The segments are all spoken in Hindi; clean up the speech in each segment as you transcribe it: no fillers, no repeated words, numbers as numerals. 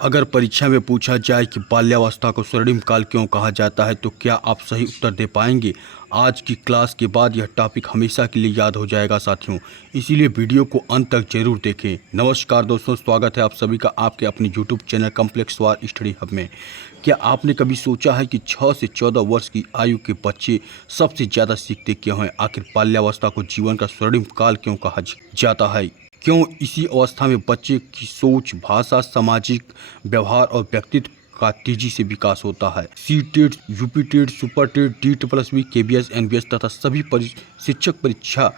अगर परीक्षा में पूछा जाए कि बाल्यावस्था को स्वर्णिम काल क्यों कहा जाता है तो क्या आप सही उत्तर दे पाएंगे। आज की क्लास के बाद यह टॉपिक हमेशा के लिए याद हो जाएगा साथियों, इसीलिए वीडियो को अंत तक जरूर देखें। नमस्कार दोस्तों, स्वागत है आप सभी का आपके अपने यूट्यूब चैनल कॉम्प्लेक्स वार स्टडी हब में। क्या आपने कभी सोचा है कि 6 से 14 वर्ष की आयु के बच्चे सबसे ज़्यादा सीखते क्यों हैं? आखिर बाल्यावस्था को जीवन का स्वर्णिम काल क्यों कहा जाता है? क्यों इसी अवस्था में बच्चे की सोच, भाषा, सामाजिक व्यवहार और व्यक्तित्व का तेजी से विकास होता है। C TET, UP TET, super TET, DSSB, KBS, NBS तथा सभी शिक्षक परीक्षा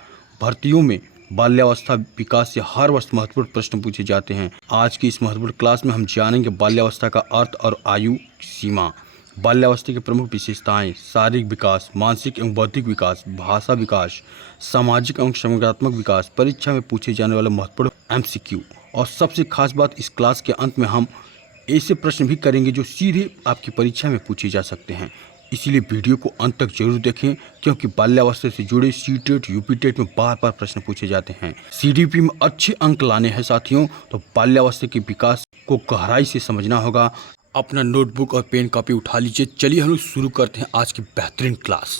भर्तियों में बाल्यावस्था विकास से हर वर्ष महत्वपूर्ण प्रश्न पूछे जाते हैं। आज की इस महत्वपूर्ण क्लास में हम जानेंगे बाल्यावस्था का अर्थ और आयु सीमा, बाल्यावस्था की प्रमुख विशेषताएं, शारीरिक विकास, मानसिक एवं बौद्धिक विकास, भाषा विकास, सामाजिक एवं संज्ञानात्मक विकास, परीक्षा में पूछे जाने वाले महत्वपूर्ण MCQ और सबसे खास बात, इस क्लास के अंत में हम ऐसे प्रश्न भी करेंगे जो सीधे आपकी परीक्षा में पूछे जा सकते हैं। इसीलिए वीडियो को अंत तक जरूर देखें, क्योंकि बाल्यावस्था से जुड़े CTET, UP टेट में बार बार प्रश्न पूछे जाते हैं। CDP में अच्छे अंक लाने हैं साथियों, तो बाल्यावस्था के विकास को गहराई से समझना होगा। अपना नोटबुक और पेन कॉपी उठा लीजिए। चलिए हम लोग शुरू करते हैं आज की बेहतरीन क्लास।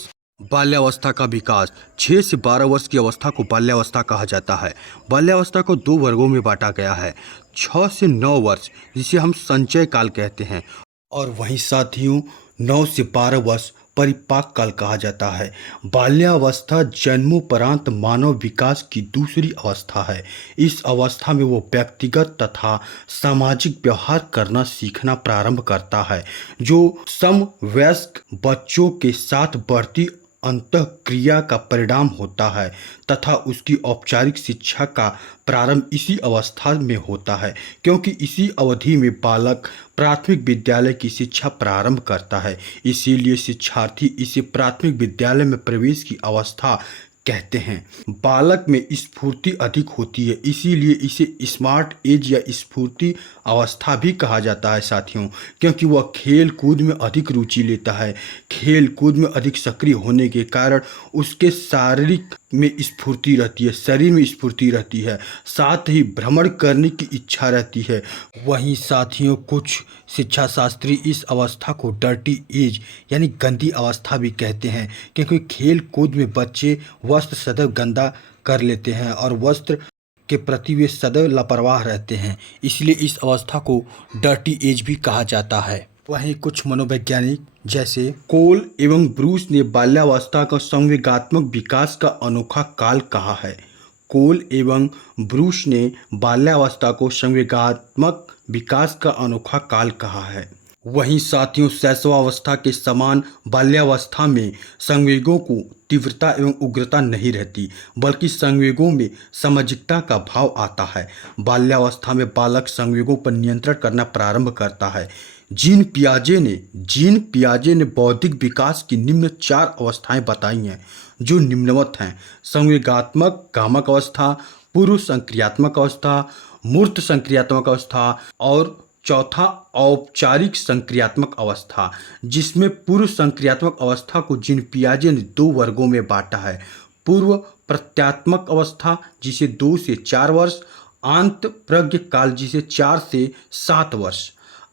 बाल्यावस्था का विकास। 6 से 12 वर्ष की अवस्था को बाल्यावस्था कहा जाता है। बाल्यावस्था को 2 वर्गों में बांटा गया है। 6 से 9 वर्ष जिसे हम संचय काल कहते हैं, और वहीं साथियों 9 से 12 वर्ष परिपाक काल कहा जाता है। बाल्यावस्था जन्मोपरांत मानव विकास की दूसरी अवस्था है। इस अवस्था में वो व्यक्तिगत तथा सामाजिक व्यवहार करना सीखना प्रारंभ करता है, जो समवयस्क बच्चों के साथ बढ़ती अंतःक्रिया का परिणाम होता है तथा उसकी औपचारिक शिक्षा का प्रारंभ इसी अवस्था में होता है, क्योंकि इसी अवधि में बालक प्राथमिक विद्यालय की शिक्षा प्रारंभ करता है। इसीलिए शिक्षार्थी इसे प्राथमिक विद्यालय में प्रवेश की अवस्था कहते हैं। बालक में स्फूर्ति अधिक होती है, इसीलिए इसे स्मार्ट एज या स्फूर्ति अवस्था भी कहा जाता है साथियों, क्योंकि वह खेल कूद में अधिक रुचि लेता है। खेल कूद में अधिक सक्रिय होने के कारण उसके शारीरिक में स्फूर्ति रहती है, शरीर में स्फूर्ति रहती है, साथ ही भ्रमण करने की इच्छा रहती है। वहीं साथियों कुछ शिक्षा शास्त्री इस अवस्था को डर्टी एज यानी गंदी अवस्था भी कहते हैं, क्योंकि खेल कूद में बच्चे वस्त्र सदैव गंदा कर लेते हैं और वस्त्र के प्रति वे सदैव लापरवाह रहते हैं, इसलिए इस अवस्था को डर्टी एज भी कहा जाता है। वहीं कुछ मनोवैज्ञानिक जैसे कोल एवं ब्रूस ने बाल्यावस्था का संवेगात्मक विकास का अनोखा काल कहा है। कोल एवं ब्रूस ने बाल्यावस्था को संवेगात्मक विकास का अनोखा काल कहा है। वहीं साथियों शैशवावस्था के समान बाल्यावस्था में संवेगों को तीव्रता एवं उग्रता नहीं रहती, बल्कि संवेगों में सामाजिकता का भाव आता है। बाल्यावस्था में बालक संवेगों पर नियंत्रण करना प्रारंभ करता है। जीन पियाजे ने बौद्धिक विकास की निम्न 4 अवस्थाएं बताई हैं, जो निम्नवत हैं: संवेगात्मक कामक अवस्था, पूर्व संक्रियात्मक अवस्था, मूर्त संक्रियात्मक अवस्था और चौथा औपचारिक संक्रियात्मक अवस्था, जिसमें पूर्व संक्रियात्मक अवस्था को जीन पियाजे ने 2 वर्गों में बांटा है: पूर्व प्रत्यात्मक अवस्था जिसे 2 से 4 वर्ष, आंत प्रज्ञ काल जिसे 4 से 7 वर्ष।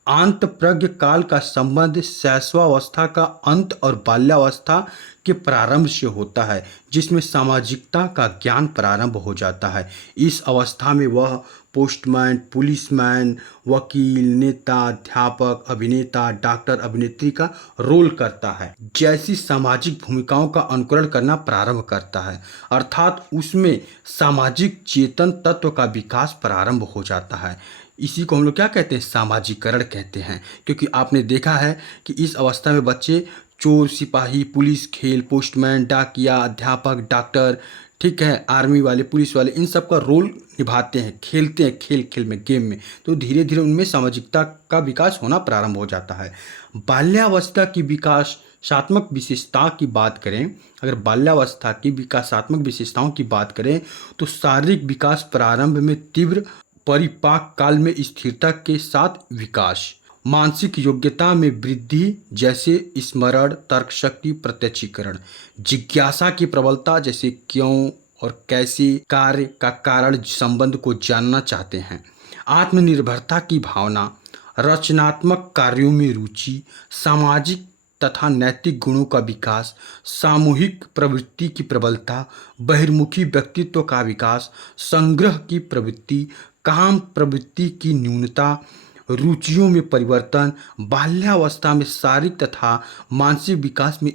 आंत प्रज्ञ काल का संबंध शैशवावस्था का अंत और बाल्यावस्था के प्रारंभ से होता है, जिसमें सामाजिकता का ज्ञान प्रारंभ हो जाता है। इस अवस्था में वह पोस्टमैन, पुलिसमैन, वकील, नेता, अध्यापक, अभिनेता, डॉक्टर, अभिनेत्री का रोल करता है जैसी सामाजिक भूमिकाओं का अनुकरण करना प्रारंभ करता है, अर्थात उसमें सामाजिक चेतन तत्व का विकास प्रारंभ हो जाता है। इसी को हम लोग क्या कहते हैं? सामाजिकरण कहते हैं, क्योंकि आपने देखा है कि इस अवस्था में बच्चे चोर, सिपाही, पुलिस, खेल, पोस्टमैन, डाकिया, अध्यापक, डॉक्टर, ठीक है, आर्मी वाले, पुलिस वाले, इन सब का रोल निभाते हैं, खेलते हैं खेल में, गेम में, तो धीरे धीरे उनमें सामाजिकता का विकास होना प्रारंभ हो जाता है। बाल्यावस्था की विकासात्मक विशेषता की बात करें, अगर बाल्यावस्था की विकासात्मक विशेषताओं की बात करें तो शारीरिक विकास प्रारंभ में तीव्र, परिपाक काल में स्थिरता के साथ विकास, मानसिक योग्यता में वृद्धि जैसे स्मरण, तर्क शक्ति, प्रत्यक्षीकरण, जिज्ञासा की प्रबलता जैसे क्यों और कैसे, कार्य का कारण संबंध को जानना चाहते हैं, आत्मनिर्भरता की भावना, रचनात्मक कार्यों में रुचि, सामाजिक तथा नैतिक गुणों का विकास, सामूहिक प्रवृत्ति की प्रबलता, बहिर्मुखी व्यक्तित्व का विकास, संग्रह की प्रवृत्ति, काम प्रवृत्ति की न्यूनता, रुचियों में परिवर्तन, बाल्यावस्था में शारीरिक तथा मानसिक विकास में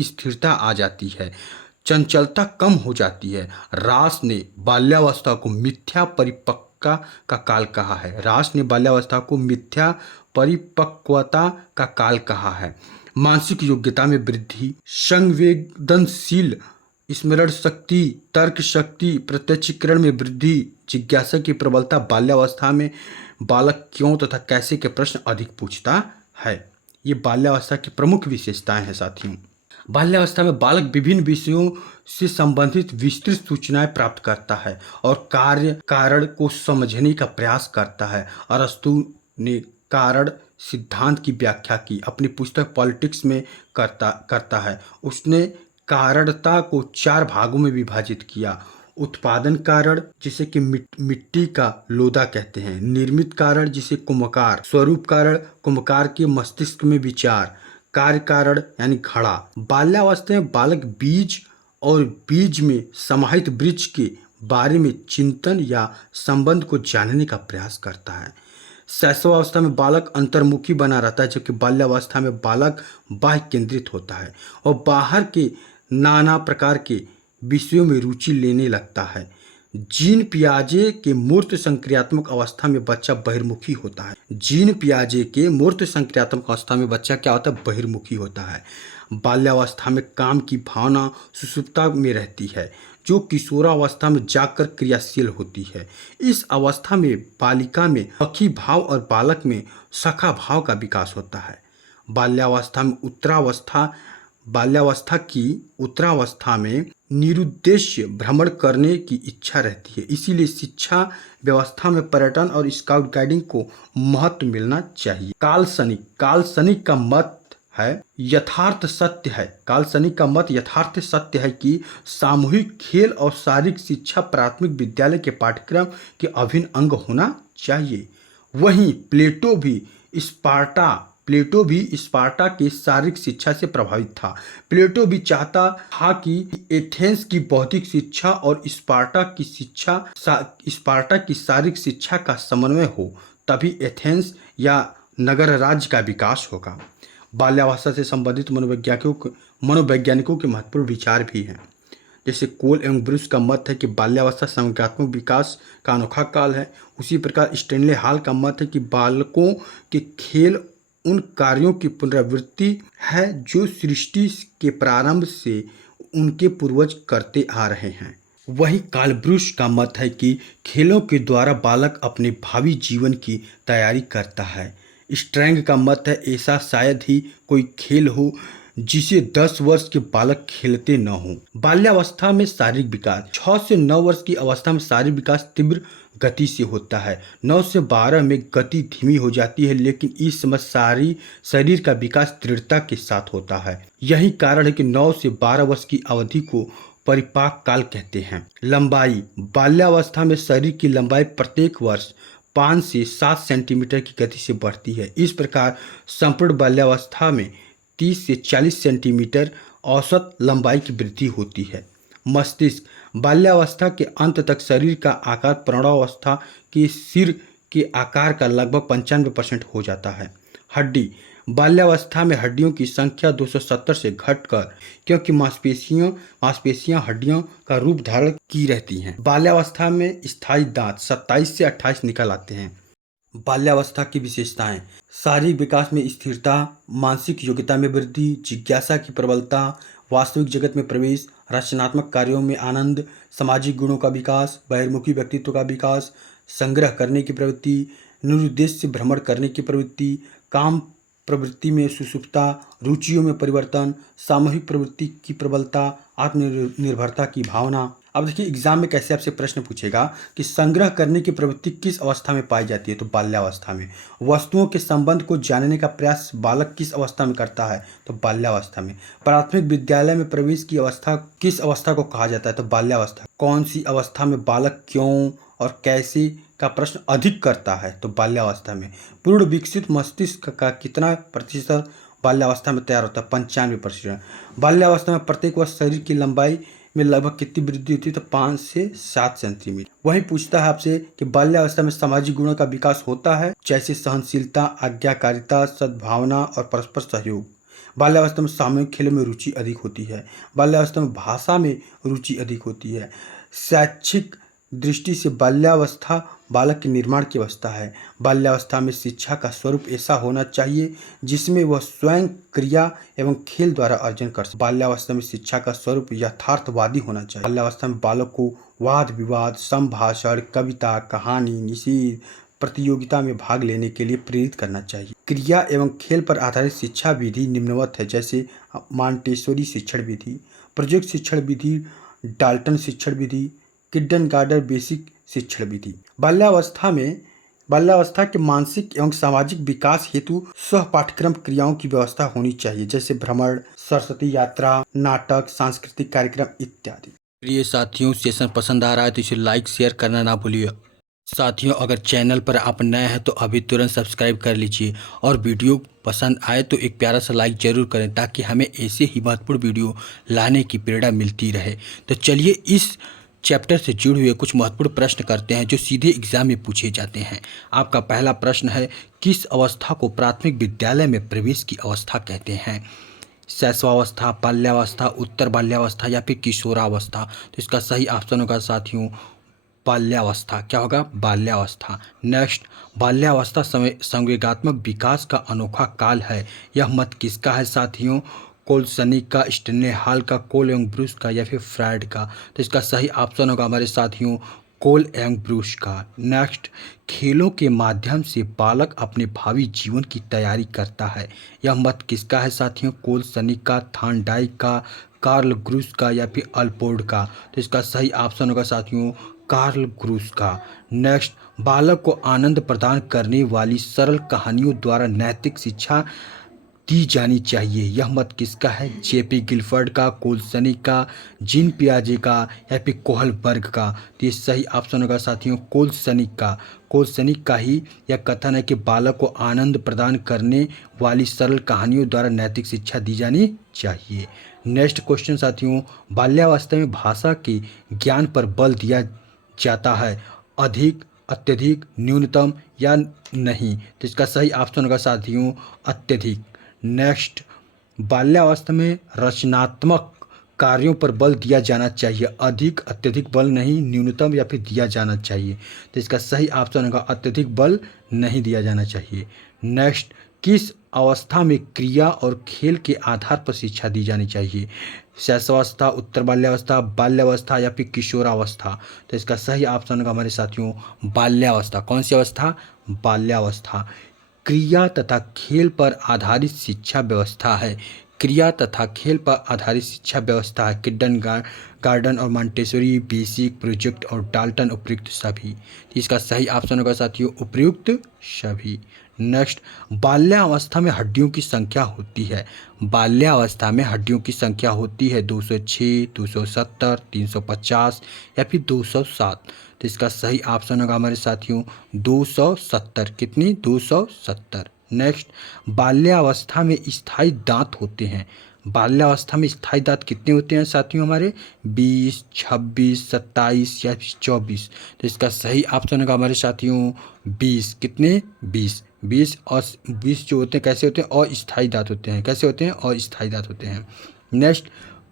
स्थिरता आ जाती है, चंचलता कम हो जाती है। रास ने बाल्यावस्था को मिथ्या परिपक्वता का काल कहा है। रास ने बाल्यावस्था को मिथ्या परिपक्वता का काल कहा है। मानसिक योग्यता में वृद्धि, संवेदनशील स्मरण शक्ति, तर्क शक्ति, प्रत्यक्षीकरण में वृद्धि, जिज्ञासा की प्रबलता। बाल्यावस्था में बालक क्यों तथा कैसे के प्रश्न अधिक पूछता है। ये बाल्यावस्था की प्रमुख विशेषताएं हैं साथियों। बाल्यावस्था में बालक विभिन्न विषयों से संबंधित विस्तृत सूचनाएं प्राप्त करता है और कार्य कारण को समझने का प्रयास करता है। अरस्तु ने कारण सिद्धांत की व्याख्या की, अपनी पुस्तक पॉलिटिक्स में करता है। उसने कारणता को 4 भागों में विभाजित किया। उत्पादन कारण, जिसे कि मिट्टी का लोदा कहते हैं। निर्मित कारण, जिसे कुम्भकार। स्वरूप कारण, कुम्भकार के मस्तिष्क में विचार। कार्य कारण यानी घड़ा। बाल्यावस्था में बालक बीज और बीज में समाहित वृक्ष के बारे में चिंतन या संबंध को जानने का प्रयास करता है। शैशवावस्था में बालक अंतर्मुखी बना रहता है, जबकि बाल्यावस्था में बालक बाह्य केंद्रित होता है और बाहर के नाना प्रकार के विषयों में रुचि लेने लगता है। जीन पियाजे के मूर्त संक्रियात्मक अवस्था में बच्चा बहिर्मुखी होता है। जीन पियाजे के मूर्त संक्रियात्मक अवस्था में बच्चा क्या होता है? बहिर्मुखी होता है। बाल्यावस्था में काम की भावना सुषुप्ता में रहती है, जो किशोरावस्था में जाकर क्रियाशील होती है। इस अवस्था में बालिका में सखी भाव और बालक में सखा भाव का विकास होता है। बाल्यावस्था की उत्तरावस्था में निरुद्देश्य भ्रमण करने की इच्छा रहती है। इसीलिए शिक्षा व्यवस्था में पर्यटन और स्काउट गाइडिंग को महत्व मिलना चाहिए। कालसनिक का मत है यथार्थ सत्य है। कालसनिक का मत यथार्थ सत्य है कि सामूहिक खेल और शारीरिक शिक्षा प्राथमिक विद्यालय के पाठ्यक्रम के अभिन्न अंग होना चाहिए। वहीं प्लेटो भी स्पार्टा की शारीरिक शिक्षा से प्रभावित था। प्लेटो भी चाहता था कि एथेंस की बौद्धिक शिक्षा और स्पार्टा की शारीरिक शिक्षा का समन्वय हो, तभी एथेंस या नगर राज्य का विकास होगा। बाल्यावस्था से संबंधित मनोवैज्ञानिकों के महत्वपूर्ण विचार भी हैं। जैसे कोल एवं ब्रूस का मत है कि बाल्यावस्था समग्रात्मक विकास का अनोखा काल है। उसी प्रकार स्टैनले हॉल का मत है कि बालकों के खेल उन कार्यों की पुनरावृत्ति है जो सृष्टि के प्रारंभ से उनके पूर्वज करते आ रहे हैं। वहीं कार्ल ब्रूस का मत है कि खेलों के द्वारा बालक अपने भावी जीवन की तैयारी करता है। स्ट्रैंग का मत है ऐसा शायद ही कोई खेल हो जिसे 10 वर्ष के बालक खेलते न हो। बाल्यावस्था में शारीरिक विकास 6 से 9 वर्ष की अवस्था में शारीरिक विकास तीव्र गति से होता है। 9 से 12 में गति धीमी हो जाती है, लेकिन इस समय शरीर का विकास दृढ़ता के साथ होता है। यही कारण है कि 9 से 12 वर्ष की अवधि को परिपाक काल कहते हैं। लंबाई बाल्यावस्था में शरीर की लंबाई प्रत्येक वर्ष 5 से 7 सेंटीमीटर की गति से बढ़ती है। इस प्रकार संपूर्ण बाल्यावस्था में 30 से 40 सेंटीमीटर औसत लंबाई की वृद्धि होती है। मस्तिष्क बाल्यावस्था के अंत तक शरीर का आकार प्रौढ़ावस्था के सिर के आकार का लगभग 95% हो जाता है। हड्डी बाल्यावस्था में हड्डियों की संख्या 270 से घटकर, क्योंकि मांसपेशियां हड्डियों का रूप धारण की रहती हैं। बाल्यावस्था में स्थायी दांत 27 से 28 निकल आते हैं। बाल्यावस्था की विशेषताएं: शारीरिक विकास में स्थिरता, मानसिक योग्यता में वृद्धि, जिज्ञासा की प्रबलता, वास्तविक जगत में प्रवेश, रचनात्मक कार्यों में आनंद, सामाजिक गुणों का विकास, बहिर्मुखी व्यक्तित्व का विकास, संग्रह करने की प्रवृत्ति, निरुद्देश्य भ्रमण करने की प्रवृत्ति, काम प्रवृत्ति में सुषुप्ता, रुचियों में परिवर्तन, सामूहिक प्रवृत्ति की प्रबलता, आत्मनिर्भरता की भावना। अब देखिए एग्जाम में कैसे आपसे प्रश्न पूछेगा कि संग्रह करने की प्रवृत्ति किस अवस्था में पाई जाती है, तो बाल्यावस्था में। वस्तुओं के संबंध को जानने का प्रयास बालक किस अवस्था में करता है, तो बाल्यावस्था में। प्राथमिक विद्यालय में प्रवेश की अवस्था किस अवस्था को कहा जाता है, तो बाल्यावस्था। कौन सी अवस्था में बालक क्यों और कैसे का प्रश्न अधिक करता है तो बाल्यावस्था में। पूर्ण विकसित मस्तिष्क का कितना प्रतिशत बाल्यावस्था में तैयार होता है? 95%। बाल्यावस्था में प्रत्येक वर्ष शरीर की लंबाई में लगभग कितनी वृद्धि होती है? तो 5 से 7 सेंटीमीटर। वही पूछता है आपसे कि बाल्यावस्था में सामाजिक गुणों का विकास होता है, जैसे सहनशीलता, आज्ञाकारिता, सद्भावना और परस्पर सहयोग। बाल्यावस्था में सामूहिक खेलों में रुचि अधिक होती है। बाल्यावस्था में भाषा में रुचि अधिक होती है। शैक्षिक दृष्टि से बाल्यावस्था बालक के निर्माण की अवस्था है। बाल्यावस्था में शिक्षा का स्वरूप ऐसा होना चाहिए जिसमें वह स्वयं क्रिया एवं खेल द्वारा अर्जन कर सके। बाल्यावस्था में शिक्षा का स्वरूप यथार्थवादी होना चाहिए। बाल्यावस्था में बालक को वाद विवाद, संभाषण, कविता, कहानी, निषेध प्रतियोगिता में भाग लेने के लिए प्रेरित करना चाहिए। क्रिया एवं खेल पर आधारित शिक्षा विधि निम्नवत है, जैसे मॉन्टेसोरी शिक्षण विधि, प्रोजेक्ट शिक्षण विधि, डाल्टन शिक्षण विधि, किंडरगार्टन बेसिक शिक्षण विधि। बाल्यावस्था के मानसिक एवं सामाजिक विकास हेतु सह पाठ्यक्रम क्रियाओं की व्यवस्था होनी चाहिए, जैसे भ्रमण, सरस्वती यात्रा, नाटक, सांस्कृतिक कार्यक्रम इत्यादि। प्रिय साथियों, सेशन पसंद आ रहा है तो इसे लाइक शेयर करना ना भूलिए। साथियों, अगर चैनल पर आप नए हैं तो अभी तुरंत सब्सक्राइब कर लीजिए और वीडियो पसंद आए तो एक प्यारा सा लाइक ज़रूर करें, ताकि हमें ऐसे ही महत्वपूर्ण वीडियो लाने की प्रेरणा मिलती रहे। तो चलिए इस चैप्टर से जुड़े हुए कुछ महत्वपूर्ण प्रश्न करते हैं जो सीधे एग्जाम में पूछे जाते हैं। आपका पहला प्रश्न है, किस अवस्था को प्राथमिक विद्यालय में प्रवेश की अवस्था कहते हैं? शैशवावस्था, बाल्यावस्था, उत्तर बाल्यावस्था या फिर किशोरावस्था? तो इसका सही ऑप्शन होगा साथियों बाल्यावस्था। क्या होगा? बाल्यावस्था। नेक्स्ट, बाल्यावस्था संवेगात्मक विकास का अनोखा काल है, यह मत किसका है साथियों? कोलसनिक का, स्टेनलेहाल का, कोल एवं ब्रूस का या फिर फ्रायड का? तो इसका सही ऑप्शन होगा हमारे साथियों कोल एवं ब्रूस का। नेक्स्ट, खेलों के माध्यम से बालक अपने भावी जीवन की तैयारी करता है, यह मत किसका है साथियों? कोलसनिक का, थार्नडाइक का, कार्ल ग्रूस का या फिर अल्पोर्ड का? तो इसका सही ऑप्शन होगा साथियों कार्ल ग्रूस का। नेक्स्ट, बालक को आनंद प्रदान करने वाली सरल कहानियों द्वारा नैतिक शिक्षा दी जानी चाहिए, यह मत किसका है? जेपी गिलफर्ड का, कोलसनी का, जीन पियाजे का या फिर कोहलबर्ग का? तो ये सही ऑप्शन होगा साथियों कोलसनी का। कोलसनी का ही यह कथन है कि बालक को आनंद प्रदान करने वाली सरल कहानियों द्वारा नैतिक शिक्षा दी जानी चाहिए। नेक्स्ट क्वेश्चन साथियों, बाल्यावस्था में भाषा के ज्ञान पर बल दिया जाता है, अधिक, अत्यधिक, न्यूनतम या नहीं? तो इसका सही ऑप्शन होगा साथियों अत्यधिक। नेक्स्ट, बाल्यावस्था में रचनात्मक कार्यों पर बल दिया जाना चाहिए, अधिक, अत्यधिक बल नहीं, न्यूनतम या फिर दिया जाना चाहिए? तो इसका सही ऑप्शन होगा अत्यधिक बल नहीं दिया जाना चाहिए। नेक्स्ट, किस अवस्था में क्रिया और खेल के आधार पर शिक्षा दी जानी चाहिए? शैशवावस्था, उत्तर बाल्यावस्था, बाल्यावस्था या फिर किशोरावस्था? तो इसका सही ऑप्शन होगा हमारे साथियों बाल्यावस्था। कौन सी अवस्था? बाल्यावस्था। क्रिया तथा खेल पर आधारित शिक्षा व्यवस्था है, क्रिया तथा खेल पर आधारित शिक्षा व्यवस्था है। किंडरगार्टन और मॉन्टेसोरी, बेसिक, प्रोजेक्ट और डाल्टन उपयुक्त सभी? इसका सही ऑप्शन होगा साथियों उपयुक्त सभी। नेक्स्ट, बाल्यावस्था में हड्डियों की संख्या होती है, बाल्यावस्था में हड्डियों की संख्या होती है 206, 270, 350 या फिर 207? तो इसका सही ऑप्शन होगा हमारे साथियों 270। कितनी? 270। नेक्स्ट, बाल्यावस्था में स्थायी दांत होते हैं, बाल्यावस्था में स्थायी दांत कितने होते हैं साथियों हमारे? 20, 26, 27 या 24? तो इसका सही ऑप्शन होगा हमारे साथियों 20। कितने? 20। 20 और 20 जो होते हैं कैसे होते हैं? अस्थायी दांत होते हैं। कैसे होते हैं? अस्थायी दांत होते हैं। नेक्स्ट,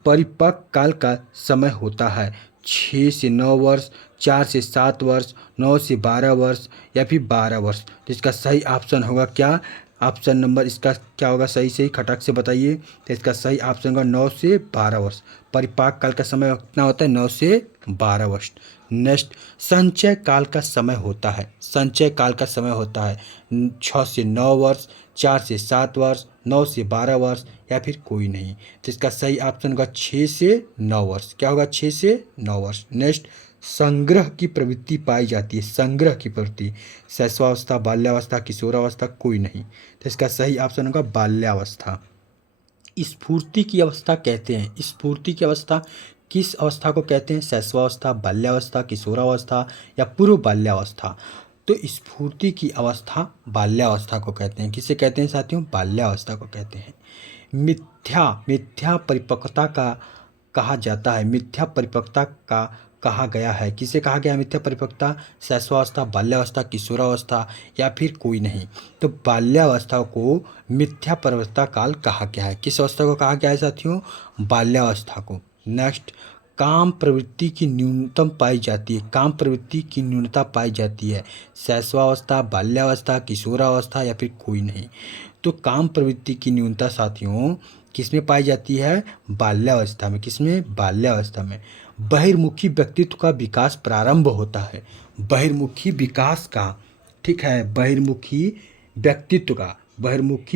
परिपक्व काल का समय होता है 6 से 9 वर्ष, 4 से 7 वर्ष, 9 से 12 वर्ष या फिर 12 वर्ष? तो इसका सही ऑप्शन होगा क्या? ऑप्शन नंबर इसका क्या होगा? सही से खटक से बताइए। तो इसका सही ऑप्शन होगा 9 से 12 वर्ष। परिपाक काल का समय कितना होता है? 9 से 12 वर्ष। नेक्स्ट, संचय काल का समय होता है, संचय काल का समय होता है 6 से 9 वर्ष, 4 से 7 वर्ष, 9 से 12 वर्ष या फिर कोई नहीं? तो इसका सही ऑप्शन होगा 6 से 9 वर्ष। क्या होगा? 6 से 9 वर्ष। नेक्स्ट, संग्रह की प्रवृत्ति पाई जाती है, संग्रह की प्रवृत्ति, शैशवावस्था, बाल्यावस्था, किशोरावस्था, कोई नहीं? तो इसका सही ऑप्शन होगा बाल्यावस्था। स्फूर्ति की अवस्था कहते हैं, स्फूर्ति की अवस्था किस अवस्था को कहते हैं? शैशवावस्था, बाल्यावस्था, किशोरावस्था या पूर्व बाल्यावस्था? तो स्फूर्ति की अवस्था बाल्यावस्था को कहते हैं। किसे कहते हैं साथियों? बाल्यावस्था को कहते हैं। मिथ्या परिपक्वता का कहा जाता है, मिथ्या परिपक्वता का कहा गया है। किसे कहा गया है मिथ्या परिपक्वता? शैशवावस्था, बाल्यावस्था, किशोरावस्था या फिर कोई नहीं? तो बाल्यावस्था को मिथ्या परिपक्वता काल कहा गया है। किस अवस्था को कहा गया है साथियों? बाल्यावस्था को। नेक्स्ट, काम प्रवृत्ति की न्यूनतम पाई जाती है, काम प्रवृत्ति की न्यूनता पाई जाती है। शैशवावस्था, बाल्यावस्था, किशोरावस्था या फिर कोई नहीं? तो काम प्रवृत्ति की न्यूनता साथियों किसमें पाई जाती है? बाल्यावस्था में। किसमें? बाल्यावस्था में। बहिर्मुखी व्यक्तित्व का विकास प्रारंभ होता है, बहिर्मुखी विकास का, ठीक है, बहिर्मुखी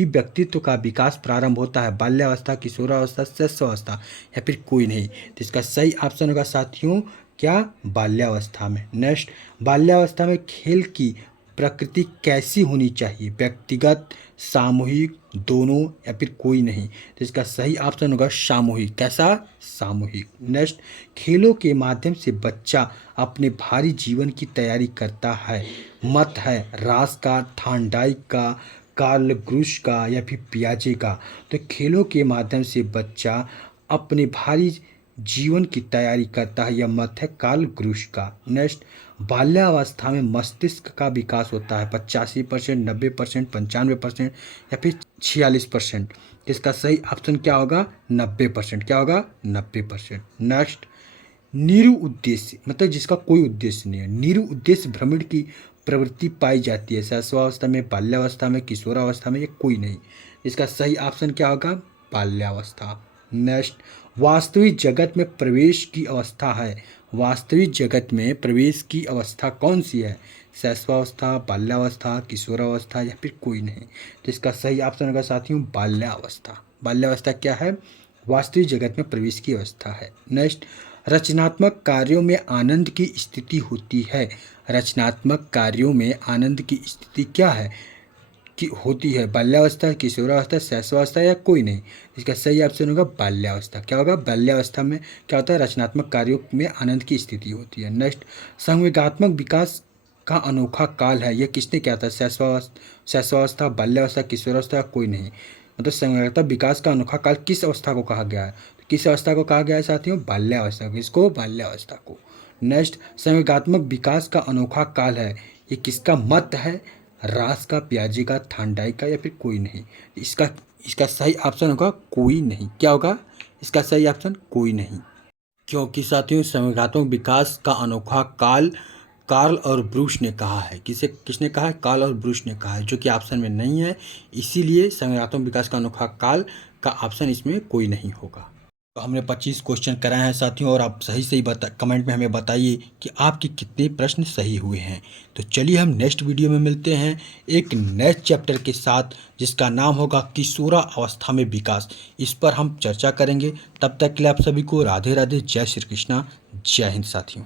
व्यक्तित्व का विकास प्रारंभ होता है बाल्यावस्था, किशोरावस्था, शैशवावस्था या फिर कोई नहीं? तो इसका सही ऑप्शन होगा साथियों क्या? बाल्यावस्था में। नेक्स्ट, बाल्यावस्था में खेल की प्रकृति कैसी होनी चाहिए? व्यक्तिगत, सामूहिक, दोनों या फिर कोई नहीं? तो इसका सही ऑप्शन होगा सामूहिक। कैसा? सामूहिक। नेक्स्ट, खेलों के माध्यम से बच्चा अपने भारी जीवन की तैयारी करता है। मत है रास का, थांडाइक का, कार्ल ग्रुश का या फिर पियाजे का? तो खेलों के माध्यम से बच्चा अपने भारी जीवन की तैयारी करता है, यह मत है कार्ल ग्रुश का। नेक्स्ट, बाल्यावस्था में मस्तिष्क का विकास होता है 85%, 90%, 95% या फिर 46%। इसका सही ऑप्शन क्या होगा? 90%। क्या होगा? 90%। नेक्स्ट, निरु उद्देश्य मतलब जिसका कोई उद्देश्य नहीं है, निरु उद्देश्य भ्रमण की प्रवृत्ति पाई जाती है शैशवावस्था में, बाल्यावस्था में, किशोरावस्था में या कोई नहीं? इसका सही ऑप्शन क्या होगा? बाल्यावस्था। नेक्स्ट, वास्तविक जगत में प्रवेश की अवस्था है, वास्तविक जगत में प्रवेश की अवस्था कौन सी है? शैशवावस्था, बाल्यावस्था, किशोरावस्था या फिर कोई नहीं? तो इसका सही ऑप्शन होगा साथियों बाल्यावस्था। बाल्यावस्था क्या है? वास्तविक जगत में प्रवेश की अवस्था है। नेक्स्ट, रचनात्मक कार्यों में आनंद की स्थिति होती है, रचनात्मक कार्यों में आनंद की स्थिति क्या है कि होती है? बाल्यावस्था, किशोरावस्था, शैशवावस्था या कोई नहीं? इसका सही ऑप्शन होगा बाल्यावस्था। क्या होगा? बाल्यावस्था में क्या होता है? रचनात्मक कार्यों में आनंद की स्थिति होती है। नेक्स्ट, संवेगात्मक विकास का अनोखा काल है, यह किसने क्या था? शैशवावस्था, बाल्यावस्था, किशोरावस्था, कोई नहीं? मतलब संवेगात्मक विकास का अनोखा काल किस अवस्था को कहा गया है? तो किस अवस्था को कहा गया है साथियों? बाल्यावस्था को। इसको बाल्यावस्था को। नेक्स्ट, संवेगात्मक विकास का अनोखा काल है, ये किसका मत है? रास का, पियाजे का, थांडाई का या फिर कोई नहीं? इसका सही ऑप्शन होगा कोई नहीं। क्या होगा? इसका सही ऑप्शन कोई नहीं, क्योंकि साथियों संवेगात्मक विकास का अनोखा काल कार्ल और ब्रूस ने कहा है। किसने कहा है? कार्ल और ब्रूस ने कहा है, जो कि ऑप्शन में नहीं है। इसीलिए संवेगात्मक विकास का अनोखा काल का ऑप्शन इसमें कोई नहीं होगा। तो हमने 25 क्वेश्चन कराए हैं साथियों, और आप सही कमेंट में हमें बताइए कि आपके कितने प्रश्न सही हुए हैं। तो चलिए हम नेक्स्ट वीडियो में मिलते हैं एक नेक्स्ट चैप्टर के साथ, जिसका नाम होगा किशोरा अवस्था में विकास। इस पर हम चर्चा करेंगे। तब तक के लिए आप सभी को राधे राधे, जय श्री कृष्णा, जय हिंद साथियों।